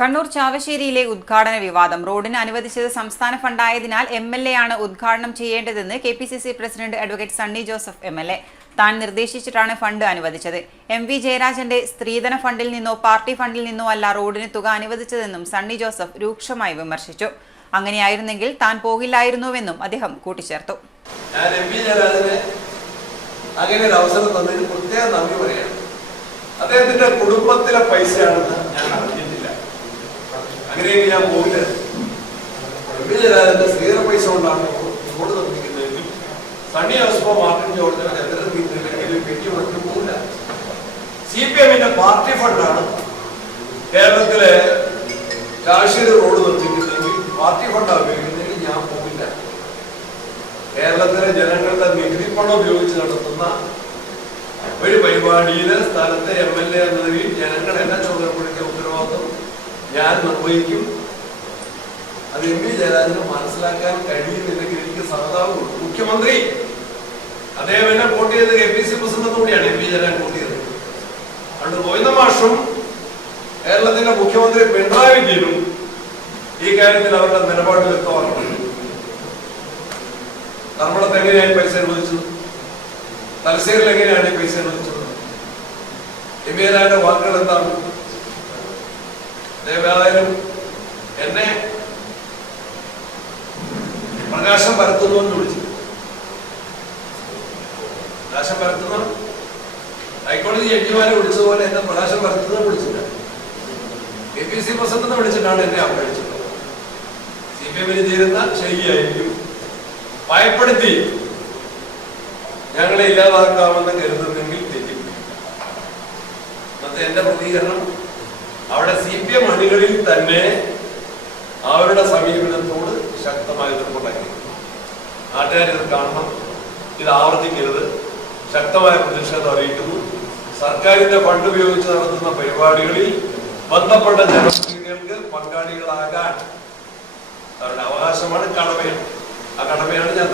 കണ്ണൂർ ചാവശ്ശേരിയിലെ ഉദ്ഘാടന വിവാദം. റോഡിന് അനുവദിച്ചത് സംസ്ഥാന ഫണ്ടായതിനാൽ എം എൽ എ ആണ് ഉദ്ഘാടനം ചെയ്യേണ്ടതെന്ന് K P C C president advocate Sunny Joseph M L A. താൻ നിർദ്ദേശിച്ചിട്ടാണ് ഫണ്ട് അനുവദിച്ചത്. എം വി ജയരാജന്റെ സ്ത്രീധന ഫണ്ടിൽ നിന്നോ പാർട്ടി ഫണ്ടിൽ നിന്നോ അല്ല റോഡിന് തുക അനുവദിച്ചതെന്നും സണ്ണി ജോസഫ് രൂക്ഷമായി വിമർശിച്ചു. അങ്ങനെയായിരുന്നെങ്കിൽ താൻ പോകില്ലായിരുന്നുവെന്നും അദ്ദേഹം കൂട്ടിച്ചേർത്തു. അങ്ങനെ ഒരു അവസരം തന്നതിന് പ്രത്യേകം നന്ദി അദ്ദേഹത്തിന്റെ കുടുംബത്തിലെ പൈസയാണെന്ന് അങ്ങനെയെങ്കിൽ ഞാൻ പോകില്ല എം പി ജയരാജന്റെ സ്ത്രീധന പൈസ കൊണ്ടാണ് റോഡ് നിർമ്മിക്കുന്നതെങ്കിൽ സണ്ണി ഹോസ്പോ മാർട്ടിൻ ജോർജിന് ചന്ദ്രൻ വീട്ടിലെങ്കിലും പെറ്റി മറ്റു പോകില്ല സി പി എമ്മിന്റെ പാർട്ടി ഫണ്ടാണ് കേരളത്തിലെ കാർഷിക റോഡ് നിർമ്മിക്കുന്നതെങ്കിൽ പാർട്ടി ഫണ്ടാണ് ഉപയോഗിക്കുന്നതെങ്കിൽ ഞാൻ പോകില്ല കേരളത്തിലെ ജനങ്ങളുടെ നികുതി പണം ഉപയോഗിച്ച് നടത്തുന്ന ഒരു പരിപാടിയിലെ സ്ഥലത്തെ എം എൽ എ എന്ന ജനങ്ങൾ എന്നെ ചുമതലപ്പെടുത്തിയ ഉത്തരവാദിത്വം ഞാൻ നിർവഹിക്കും. അത് എം വി ജയരാജന് മനസ്സിലാക്കാൻ കഴിയുന്നില്ലെങ്കിൽ എനിക്ക് സഹതാപം മുഖ്യമന്ത്രി അദ്ദേഹം എന്നെ വോട്ട് ചെയ്ത് കെ പി സി പ്രസിഡന്റ് കൂടിയാണ് എം വി ജയരാജൻ വോട്ട് ചെയ്തത്. അതുകൊണ്ട് ഗോവിന്ദ മാഷും കേരളത്തിന്റെ മുഖ്യമന്ത്രി പിണറായി വിജയനും ഈ കാര്യത്തിൽ അവരുടെ നിലപാട് വ്യക്തമാക്കണം നമ്മളത്തെ എങ്ങനെയാണ് പൈസ അനുവദിച്ചത്? തലശ്ശേരിൽ എങ്ങനെയാണ് പൈസ അനുവദിച്ചത്? എം വി ജയരാജന്റെ വാക്കുകൾ എന്താണ് ഏതായാലും എന്നെ പ്രകാശം പരത്തുന്നു എന്ന് വിളിച്ചു. പ്രകാശം പരത്തുന്ന ഹൈക്കോടതി ജഡ്ജിമാരെ വിളിച്ചതുപോലെ എന്നെ പ്രകാശം പരത്തുന്ന വിളിച്ചില്ല. കെ പി സി പ്രസിഡന്റ് വിളിച്ചിട്ടാണ് എന്നെ അപേക്ഷിച്ചത് സി പി എമ്മിന് തീരുന്ന ശൈലിയായിരിക്കും. ഭയപ്പെടുത്തി ഞങ്ങളെ ഇല്ലാതാക്കാമെന്ന് കരുതുന്നെങ്കിൽ അന്നത്തെ എന്റെ പ്രതികരണം അവിടെ സി പി എം അണികളിൽ തന്നെ അവരുടെ സമീപനത്തോട് ശക്തമായ എതിർപ്പുണ്ടാക്കി നാട്ടുകാർ ഇത് കാണണം. ഇത് ആവർത്തിക്കരുത്. ശക്തമായ പ്രതിഷേധം അറിയിക്കുന്നു. സർക്കാരിന്റെ ഫണ്ട് ഉപയോഗിച്ച് നടത്തുന്ന പരിപാടികളിൽ ബന്ധപ്പെട്ട ജനപ്രതിനിധികൾക്ക് പങ്കാളികളാകാൻ അവരുടെ അവകാശമാണ് കടമയാണ്. ആ കടമയാണ് ഞാൻ